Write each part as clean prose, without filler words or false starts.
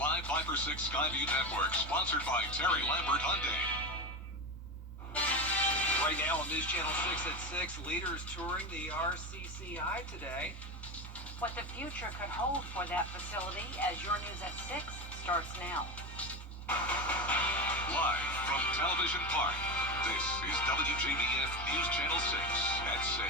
live 5 for 6 Skyview Network, sponsored by Terry Lambert Hyundai. Right now on News Channel 6 at 6, leaders touring the RCCI today. What the future could hold for that facility as your News at 6 starts now. Live from Television Park, this is WJBF News Channel 6 at 6.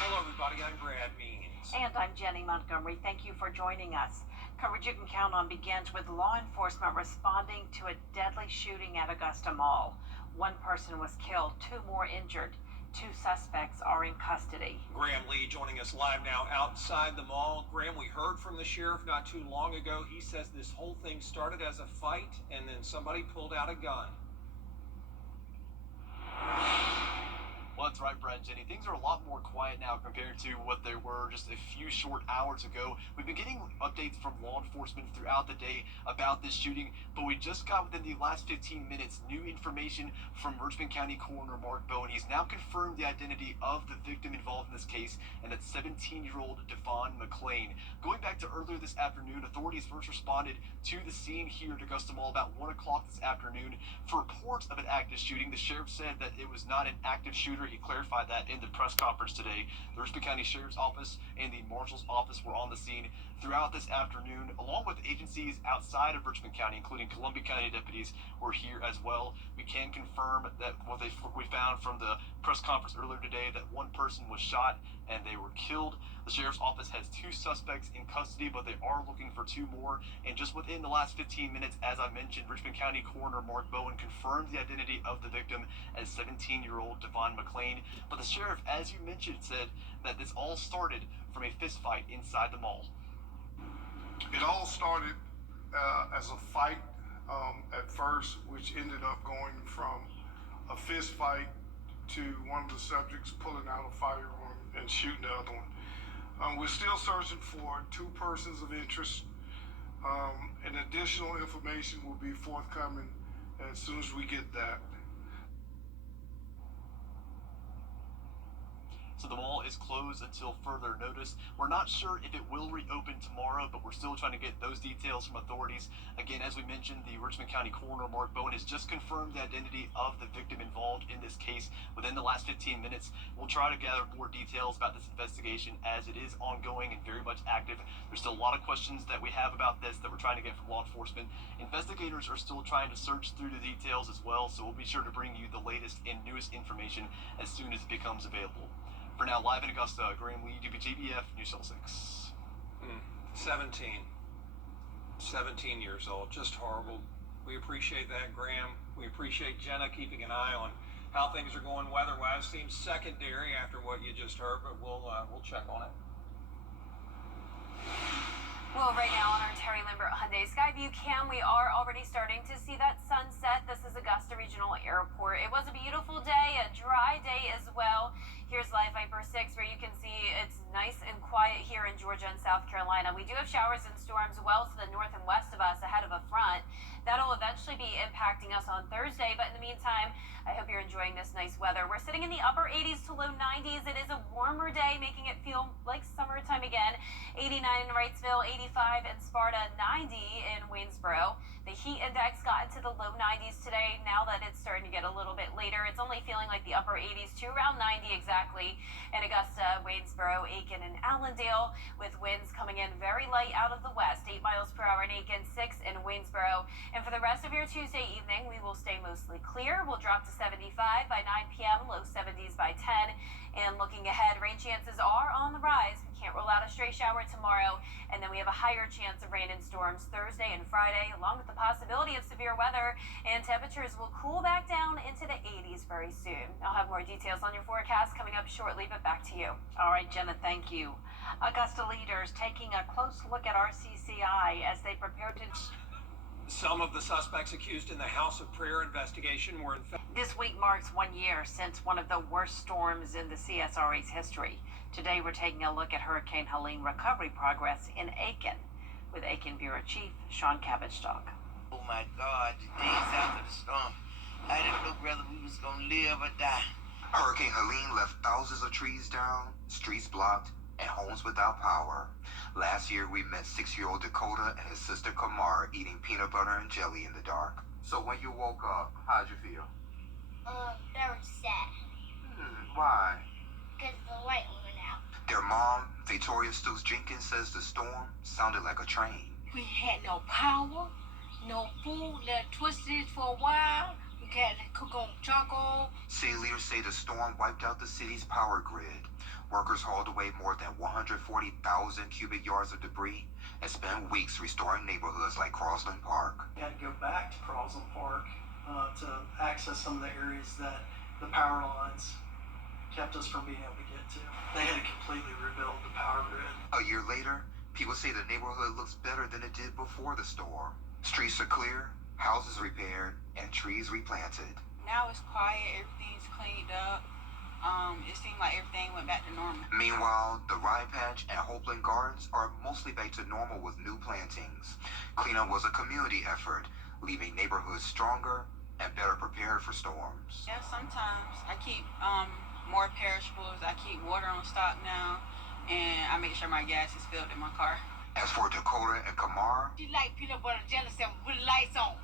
Hello everybody, I'm Brad Means. And I'm Jenny Montgomery. Thank you for joining us. Coverage you can count on begins with law enforcement responding to a deadly shooting at Augusta Mall. One person was killed, 2 more injured. 2 suspects are in custody. Graham Lee joining us live now outside the mall. Graham, we heard from the sheriff not too long ago. He says this whole thing started as a fight and then somebody pulled out a gun. Well, that's right, Brad and Jenny. Things are a lot more quiet now compared to what they were just a few short hours ago. We've been getting updates from law enforcement throughout the day about this shooting, but we just got within the last 15 minutes new information from Richmond County Coroner Mark Bowen. He's now confirmed the identity of the victim involved in this case, and that's 17-year-old Devon McClain. Going back to earlier this afternoon, authorities first responded to the scene here at Augusta Mall about 1 o'clock this afternoon for reports of an active shooting. The sheriff said that it was not an active shooter. He clarified that in the press conference today. The Richmond County Sheriff's Office and the Marshal's Office were on the scene throughout this afternoon, along with agencies outside of Richmond County, including Columbia County deputies were here as well. We can confirm that what we found from the press conference earlier today, that 1 person was shot and they were killed. The Sheriff's Office has 2 suspects in custody, but they are looking for 2 more. And just within the last 15 minutes, as I mentioned, Richmond County Coroner Mark Bowen confirmed the identity of the victim as 17-year-old Devon McClain. But the sheriff, as you mentioned, said that this all started from a fist fight inside the mall. It all started as a fight at first, which ended up going from a fist fight to one of the subjects pulling out a firearm and shooting the other one. We're still searching for 2 persons of interest, and additional information will be forthcoming as soon as we get that. So the mall is closed until further notice. We're not sure if it will reopen tomorrow, but we're still trying to get those details from authorities. Again, as we mentioned, the Richmond County Coroner Mark Bowen has just confirmed the identity of the victim involved in this case within the last 15 minutes. We'll try to gather more details about this investigation as it is ongoing and very much active. There's still a lot of questions that we have about this that we're trying to get from law enforcement. Investigators are still trying to search through the details as well, so we'll be sure to bring you the latest and newest information as soon as it becomes available. For now, live in Augusta, Graham Lee, WJBF, News Channel 6. 17 years old, just horrible. We appreciate that, Graham. We appreciate Jenna keeping an eye on how things are going weather-wise. Seems secondary after what you just heard, but we'll check on it. Well, right now on our Terry Lambert Hyundai Skyview cam, we are already starting to see that sunset. This is Augusta Regional Airport. It was a beautiful day, a dry day as well. Here's Live Viper 6, where you can see it's nice and quiet here in Georgia and South Carolina. We do have showers and storms well to the north and west of us ahead of a front. That'll eventually be impacting us on Thursday, but in the meantime, I hope you're enjoying this nice weather. We're sitting in the upper 80s to low 90s. It is a warmer day, making it feel like summertime again. 89 in Wrightsville, 85 in Sparta, 90 in Waynesboro. The heat index got into the low 90s today. Now that it's starting to get a little bit later, it's only feeling like the upper 80s to around 90 exactly in Augusta, Waynesboro, Aiken, and Allendale, with winds coming in very light out of the west, 8 miles per hour in Aiken, 6 in Waynesboro. And for the rest of your Tuesday evening, we will stay mostly clear. We'll drop to 75 by 9 p.m., low 70s by 10. And looking ahead, rain chances are on the rise. We can't rule out a stray shower tomorrow. And then we have a higher chance of rain and storms Thursday and Friday, along with the possibility of severe weather. And temperatures will cool back down into the 80s very soon. I'll have more details on your forecast coming up shortly, but back to you. All right, Jenna, thank you. Augusta leaders taking a close look at RCCI as they prepare to... Some of the suspects accused in the House of Prayer investigation were in fact... This week marks 1 year since one of the worst storms in the CSRA's history. Today, we're taking a look at Hurricane Helene recovery progress in Aiken with Aiken Bureau Chief Sean Cabbage-Dog. Oh my God, the days after the storm, I didn't know whether we was gonna live or die. Hurricane Helene left thousands of trees down, streets blocked, and homes without power. Last year, we met 6-year-old Dakota and his sister Kamar eating peanut butter and jelly in the dark. So when you woke up, how'd you feel? Very sad. Why? Because the light went out. Their mom, Victoria Stokes Jenkins, says the storm sounded like a train. We had no power, no food, electricity for a while. We had to cook on charcoal. City leaders say the storm wiped out the city's power grid. Workers hauled away more than 140,000 cubic yards of debris and spent weeks restoring neighborhoods like Crosland Park. We had to go back to Crosland Park to access some of the areas that the power lines kept us from being able to get to. They had to completely rebuild the power grid. A year later, people say the neighborhood looks better than it did before the storm. Streets are clear, houses repaired, and trees replanted. Now it's quiet, everything's cleaned up. It seemed like everything went back to normal. Meanwhile, the Rye Patch and Hopeland Gardens are mostly back to normal with new plantings. Cleanup was a community effort, leaving neighborhoods stronger and better prepared for storms. Yeah, sometimes I keep more perishables. I keep water on stock now, and I make sure my gas is filled in my car. As for Dakota and Kamar, She like peanut butter and jelly sandwich with the lights on.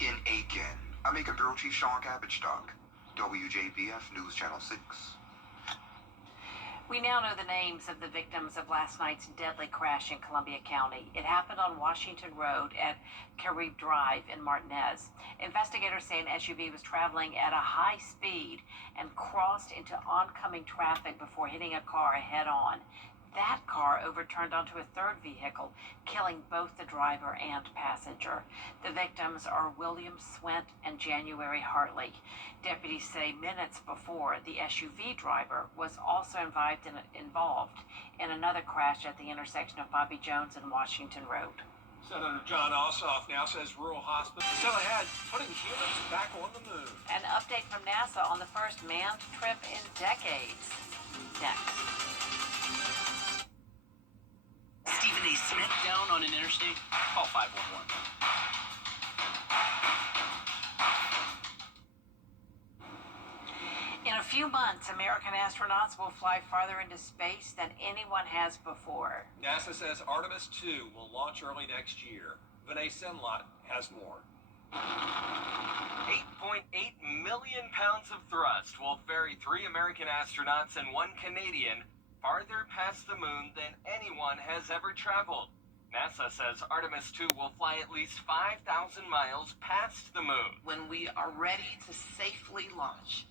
in Aiken, I'm Aiken Bureau Chief Sean Cabbage-Stock, WJBF News Channel 6. We now know the names of the victims of last night's deadly crash in Columbia County. It happened on Washington Road at Carib Drive in Martinez. Investigators say an SUV was traveling at a high speed and crossed into oncoming traffic before hitting a car head-on. That car overturned onto a third vehicle, killing both the driver and passenger. The victims are William Swent and January Hartley. Deputies say minutes before, the SUV driver was also involved in another crash at the intersection of Bobby Jones and Washington Road. Senator John Ossoff now says rural hospitals still ahead, putting humans back on the moon. An update from NASA on the first manned trip in decades. Next. Stephen A. Smith down on an interstate? Call 511. In a few months, American astronauts will fly farther into space than anyone has before. NASA says Artemis 2 will launch early next year. Vinay Senlat has more. 8.8 million pounds of thrust will ferry 3 American astronauts and 1 Canadian farther past the moon than anyone has ever traveled. NASA says Artemis 2 will fly at least 5,000 miles past the moon. When we are ready to safely launch,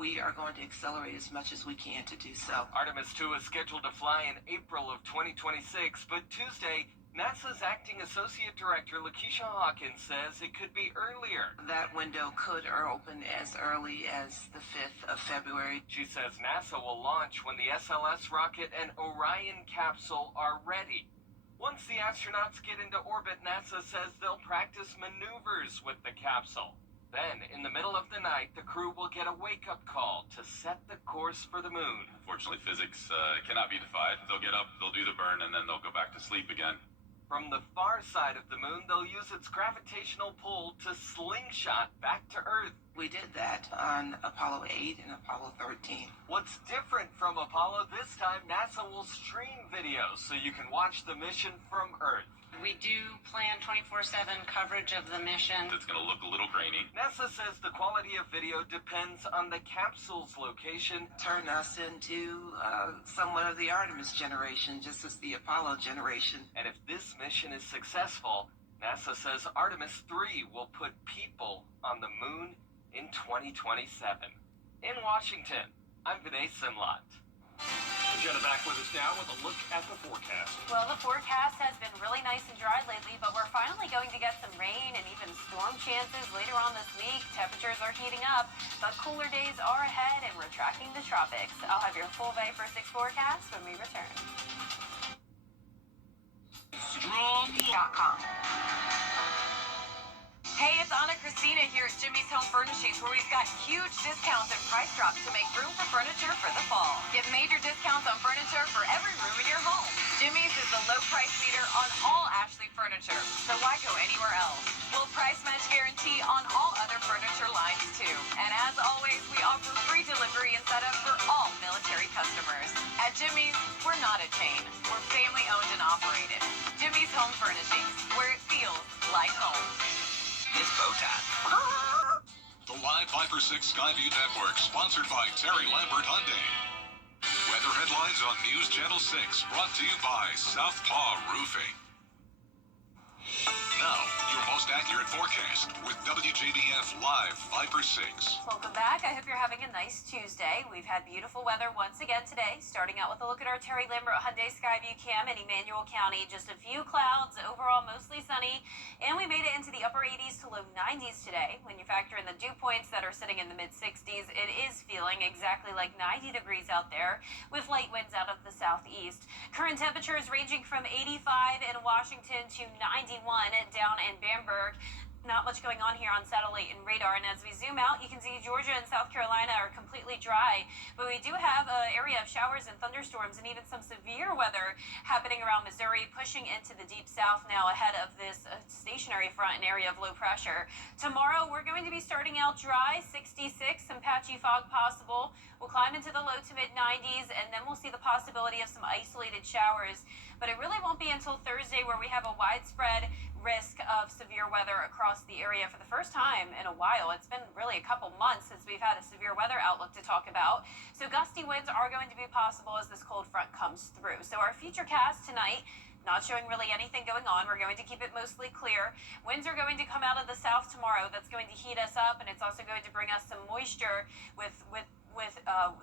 we are going to accelerate as much as we can to do so. Artemis 2 is scheduled to fly in April of 2026, but Tuesday, NASA's acting associate director Lakeisha Hawkins says it could be earlier. That window could open as early as the 5th of February. She says NASA will launch when the SLS rocket and Orion capsule are ready. Once the astronauts get into orbit, NASA says they'll practice maneuvers with the capsule. Then, in the middle of the night, the crew will get a wake-up call to set the course for the moon. Unfortunately, physics cannot be defied. They'll get up, they'll do the burn, and then they'll go back to sleep again. From the far side of the moon, they'll use its gravitational pull to slingshot back to Earth. We did that on Apollo 8 and Apollo 13. What's different from Apollo this time, NASA will stream videos so you can watch the mission from Earth. We do plan 24/7 coverage of the mission. It's going to look a little grainy. NASA says the quality of video depends on the capsule's location. Turn us into somewhat of the Artemis generation, just as the Apollo generation. And if this mission is successful, NASA says Artemis 3 will put people on the moon in 2027. In Washington, I'm Vinay Senlat. Jenna back with us now with a look at the forecast. Well, the forecast has been really nice and dry lately, but we're finally going to get some rain and even storm chances later on this week. Temperatures are heating up, but cooler days are ahead and we're tracking the tropics. I'll have your full Bay for 6 forecast when we return. Strong.com. Hey, it's Anna Christina here at Jimmy's Home Furnishings, where we've got huge discounts and price drops to make room for furniture for the fall. Get major discounts on furniture for every room in your home. Jimmy's is the low price leader on all Ashley furniture, so why go anywhere else? Full price match guarantee on all other furniture lines too. And as always, we offer free delivery and setup for all military customers. At We're not a chain. We're family owned and operated. Jimmy's Home Furnishings, where it feels like home. It's bow time. The Live Viper 6 Skyview Network, sponsored by Terry Lambert Hyundai. Weather headlines on News Channel 6, brought to you by Southpaw Roofing. Now, your most accurate forecast with WJBF Live Viper 6. Welcome back. I hope you're having a nice Tuesday. We've had beautiful weather once again today, starting out with a look at our Terry Lambert Hyundai Skyview cam in Emmanuel County. Just a few clouds, overall mostly sunny, and we made it into the upper 80s to low 90s today. When you factor in the dew points that are sitting in the mid 60s, it is feeling exactly like 90 degrees out there with light winds out of the southeast. Current temperatures ranging from 85 in Washington to 91 down in Bamberg. Not much going on here on satellite and radar, and as we zoom out, you can see Georgia and South Carolina are completely dry, but we do have an area of showers and thunderstorms and even some severe weather happening around Missouri, pushing into the deep south now ahead of this stationary front, an area of low pressure. Tomorrow, we're going to be starting out dry, 66, some patchy fog possible. We'll climb into the low to mid 90s, and then we'll see the possibility of some isolated showers, but it really won't be until Thursday where we have a widespread risk of severe weather across the area for the first time in a while. It's been really a couple months since we've had a severe weather outlook to talk about. So gusty winds are going to be possible as this cold front comes through. So our futurecast tonight, not showing really anything going on. We're going to keep it mostly clear. Winds are going to come out of the south tomorrow. That's going to heat us up, and it's also going to bring us some moisture with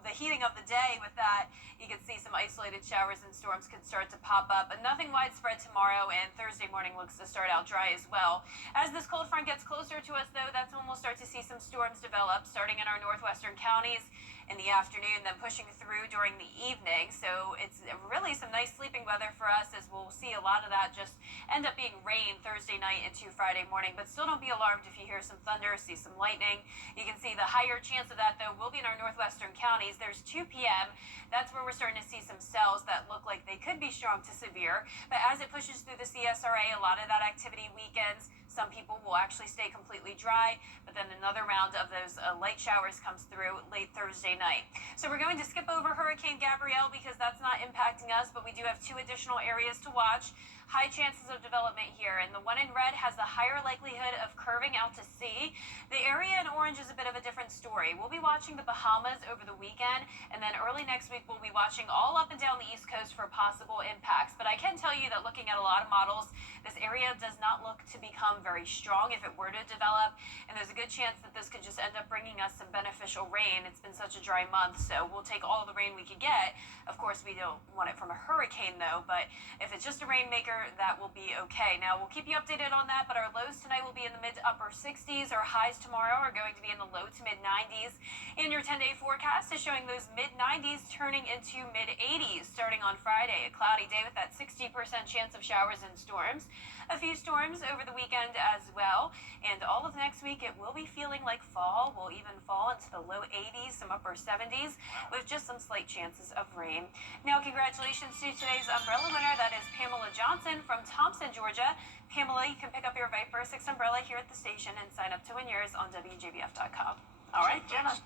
the heating of the day. With that, you can see some isolated showers and storms could start to pop up, but nothing widespread tomorrow, and Thursday morning looks to start out dry as well. As this cold front gets closer to us, though, that's when we'll start to see some storms develop, starting in our northwestern counties in the afternoon, then pushing through during the evening. So it's really some nice sleeping weather for us, as we'll see a lot of that just end up being rain Thursday night into Friday morning. But still don't be alarmed if you hear some thunder, see some lightning. You can see the higher chance of that, though, will be in our northwestern counties. There's 2 p.m. That's where we're starting to see some cells that look like they could be strong to severe. But as it pushes through the CSRA, a lot of that activity weakens. Some people will actually stay completely dry, but then another round of those light showers comes through late Thursday night. So we're going to skip over Hurricane Gabrielle because that's not impacting us, but we do have 2 additional areas to watch. High chances of development here, and the one in red has the higher likelihood of curving out to sea. The area in orange is a bit of a different story. We'll be watching the Bahamas over the weekend, and then early next week we'll be watching all up and down the East Coast for possible impacts. But I can tell you that looking at a lot of models, this area does not look to become very strong if it were to develop, and there's a good chance that this could just end up bringing us some beneficial rain. It's been such a dry month, so we'll take all the rain we could get. Of course, we don't want it from a hurricane, though, but if it's just a rainmaker, that will be okay. Now, we'll keep you updated on that, but our lows tonight will be in the mid to upper 60s. Our highs tomorrow are going to be in the low to mid 90s. And your 10-day forecast is showing those mid 90s turning into mid 80s starting on Friday. A cloudy day with that 60% chance of showers and storms. A few storms over the weekend as well. And all of next week, it will be feeling like fall. We'll even fall into the low 80s, some upper 70s, with just some slight chances of rain. Now, congratulations to today's umbrella winner. That is Pamela Johnson from Thompson, Georgia. Pamela, you can pick up your Viper 6 umbrella here at the station and sign up to win yours on WJBF.com. All right, Jenna.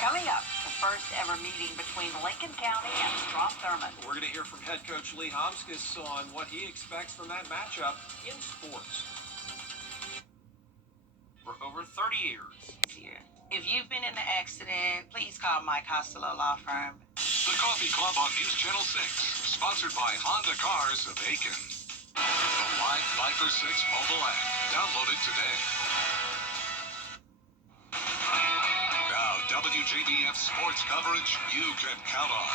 Coming up, the first ever meeting between Lincoln County and Strom Thurmond. We're going to hear from head coach Lee Homskis on what he expects from that matchup in sports. For over 30 years. If you've been in an accident, please call Mike Costello Law Firm. The Coffee Club on News Channel 6, sponsored by Honda Cars of Aiken. The Live Viper 6 mobile app. Download it today. Now, WJBF sports coverage you can count on.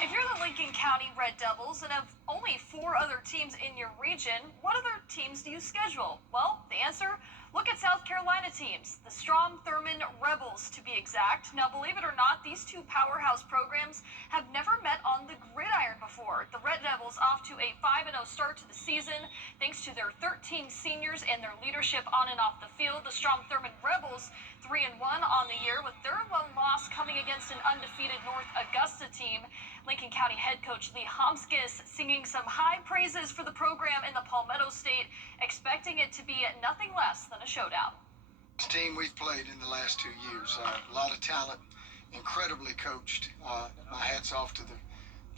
If you're the Lincoln County Red Devils and have only 4 other teams in your region, what other teams do you schedule? Well, the answer? Look at South Carolina teams, the Strom Thurmond Rebels to be exact. Now, believe it or not, these 2 powerhouse programs have never met on the gridiron before. The Red Devils off to a 5-0 start to the season thanks to their 13 seniors and their leadership on and off the field. The Strom Thurmond Rebels 3-1 on the year with their lone loss coming against an undefeated North Augusta team. Lincoln County head coach Lee Homskis singing some high praises for the program in the Palmetto State, expecting it to be nothing less than a showdown. This team we've played in the last 2 years, a lot of talent, incredibly coached. My hat's off to the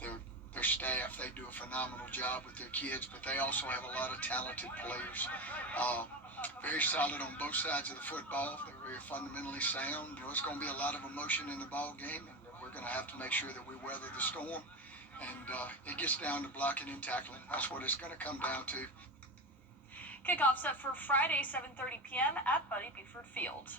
their staff. They do a phenomenal job with their kids, but they also have a lot of talented players. Very solid on both sides of the football. They're very fundamentally sound. It's going to be a lot of emotion in the ball game, and we're going to have to make sure that we weather the storm. And it gets down to blocking and tackling. That's what it's going to come down to. Kickoff set for Friday, 7:30 p.m. at Buddy Buford Field.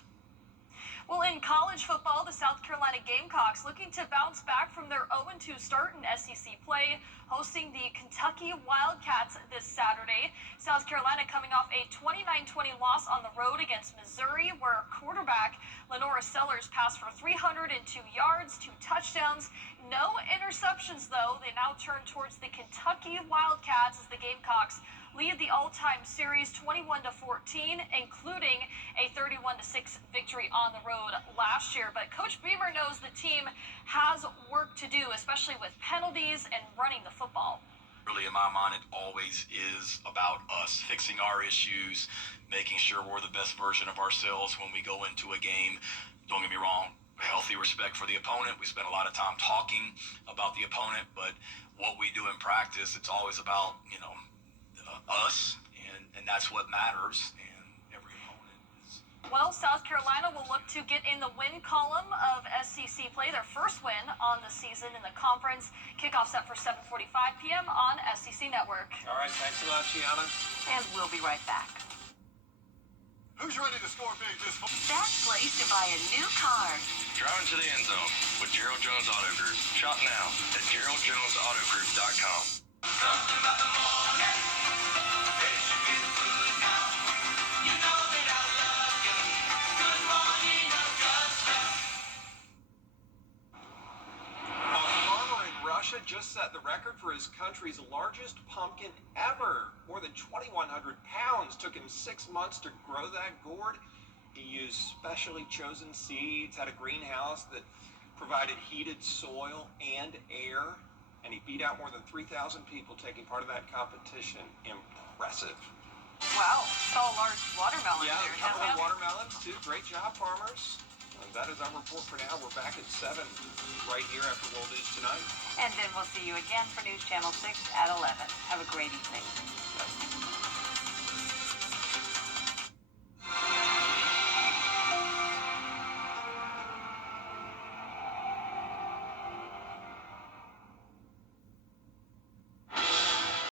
Well, in college football, the South Carolina Gamecocks looking to bounce back from their 0-2 start in SEC play, hosting the Kentucky Wildcats this Saturday. South Carolina coming off a 29-20 loss on the road against Missouri, where quarterback Lenora Sellers passed for 302 yards, 2 touchdowns, no interceptions though. They now turn towards the Kentucky Wildcats as the Gamecocks lead the all-time series 21-14, including a 31-6 victory on the road last year. But Coach Beamer knows the team has work to do, especially with penalties and running the football. Really, in my mind, it always is about us fixing our issues, making sure we're the best version of ourselves when we go into a game. Don't get me wrong, healthy respect for the opponent. We spend a lot of time talking about the opponent, but what we do in practice, it's always about, us, and that's what matters, and every opponent is. Well, South Carolina will look to get in the win column of SEC play, their first win on the season in the conference. Kickoff set for 7:45 p.m. on SEC Network. All right, thanks a lot, Gianna. And we'll be right back. Who's ready to score big this fall? Best place to buy a new car. Driving to the end zone with Gerald Jones Auto Group. Shop now at GeraldJonesAutoGroup.com. Something about the morning. It should be the food now. You know that I love you. Good morning, Augusta. A farmer in Russia just set the record for his country's largest pumpkin ever. More than 2,100 pounds. Took him 6 months to grow that gourd. He used specially chosen seeds, had a greenhouse that provided heated soil and air. And he beat out more than 3,000 people taking part of that competition. Impressive. Wow, saw a large watermelon Yeah, there. a couple of watermelons, too. Great job, farmers. And that is our report for now. We're back at 7 right here after World News Tonight. And then we'll see you again for News Channel 6 at 11. Have a great evening.